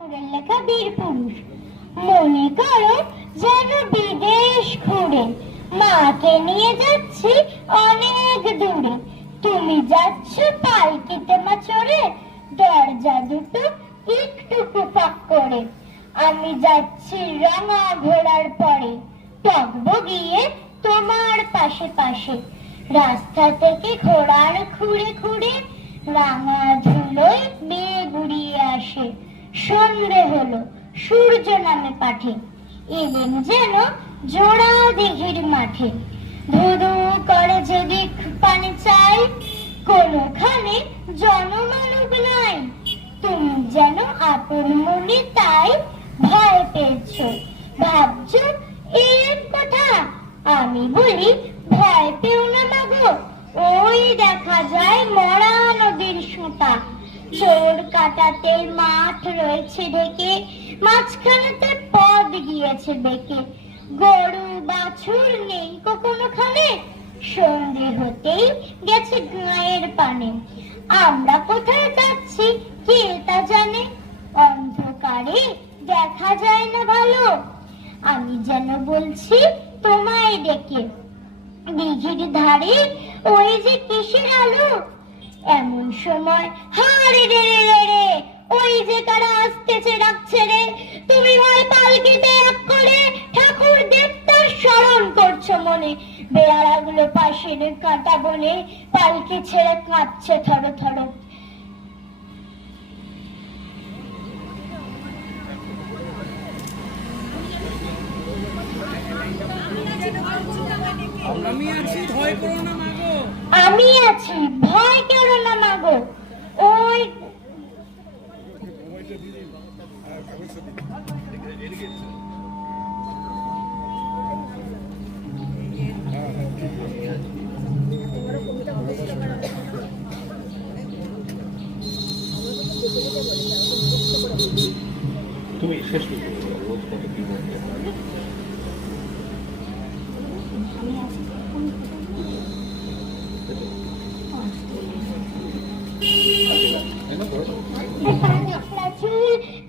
ঠাকুরের লেখা বীর পুরুষ। মনে করো যেন বিদেশ ঘুরে মাকে নিয়ে যাচ্ছি অনেক দূরে। তুমি যাচ্ছ পালকিতে মা চড়ে, দরজা দুটো একটু ফাঁক করে। আমি যাচ্ছি রাঙা ঘোড়ার পরে, টগবগিয়ে তোমার পাশে পাশে। রাস্তা থেকে ঘোড়ার খুঁড়ে খুঁড়ে রাঙা ধুলোয় মেঘ উড়িয়ে আসে। সন্ধ্যে হলো, সূর্য নামে পাঠে, এলেন যেন জোড়া দিঘির মাঠে। ধুধু করে যেদিক পানি চাই, কোনোখানে জনমানব নাই। তুমি যেন আপন মনে তাই ভয় পেয়েছ, ভাবছ এর কথা। আমি বলি ভয় পেও না মাগো, ওই দেখা যায় মরা নদীর সুতা। চোর কাটাতে মাঠ রয়েছে ঢেকে, মাঝখানেতে পথ গিয়েছে বেঁকে। গরু বাছুর নেই কোনোখানে, সন্ধে হতেই গেছে গায়ের পানে। আমরা কোথায় যাচ্ছি কে তা জানে, অন্ধকারে দেখা যায় না ভালো। আমি যেন বলছি তোমায় ডেকে, দিঘির ধারে ওই যে কিসের আলো। এমন সময় হারে রে রে রে রে, ওই যে কারা আসতেছে ডাকছে রে। তুমি ভাই পালকিতে এক করে ঠাকুর দেবতার স্মরণ করছো মনে। বেড়াগুলো পাশের কাঁটা বলে পালকি ছেড়ে কাঁদছে থরো থরো। আমি আছি, ভয় করো না মাগো। আমি আছি, ভয় করো না মাগো। ওই তুমি শেষ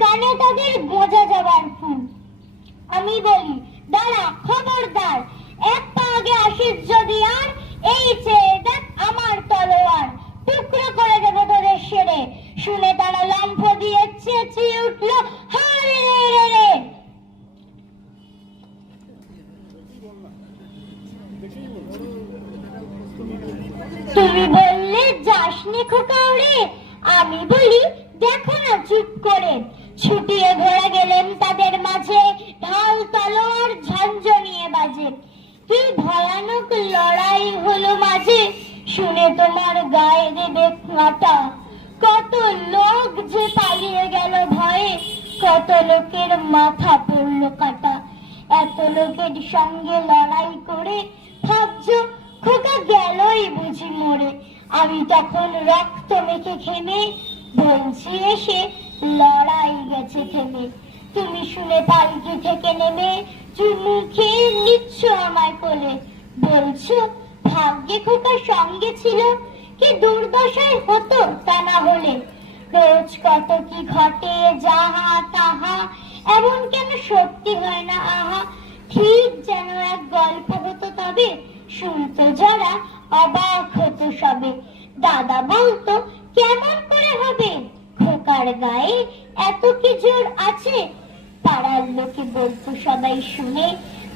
কানে তাদের গোজা যাবার ফুল। আমি বলি দাঁড়া খবরদার, এক পা আগে আসিস যদি আর, এই চেয়ে দেখ আমার তলোয়ার। টুকরো করে দেবো তোদের সেরে। শুনে তারা লম্ফ দিয়ে চেঁচিয়ে উঠলো, হারে রে রে। তুমি বললে যাসনি খোকা ওরে, আমি বলি দেখো না চুপ করে। ছুটিয়ে ধরে গেলেন তাদের মাঝে, ঢাল তলোয়ার ঝনঝনিয়ে বাজে। কি ভয়ানক লড়াই হলো মাঝে, শুনে তোমার গায়ে দেবে কাঁটা। কত লোক যে পালিয়ে গেল ভয়ে, কত লোকের মাথা পড়লো কাটা। এত লোকের সঙ্গে লড়াই করে ভাবছো খোকা গেলই বুঝি মরে। আমি তখন রক্ত মেখে ঘেমে বলছি এসে লড়াই গেছে থেমে। তুমি শুনে পালকি থেকে নেমে চুমু খেয়ে নিচ্ছ আমায় কোলে, বলছো ভাগ্যে খোকার সঙ্গে ছিল, কি দুর্দশায় হতো তা না হলে। রোজ কত কি ঘটে যাহা তাহা, এমন কেন সত্যি হয় না আহা। ঠিক যেন এক গল্প হতো তবে, শুনতো যারা অবাক হতো সবে। দাদা বলতো কেমন করে হবে, খোকার গায়ে এত কি জোর আছে। পাড়ার লোকে বলতো সবাই শুনে,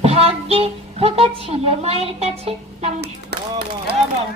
ভাগ্যে খোকা ছিল মায়ের কাছে। নমস্কার।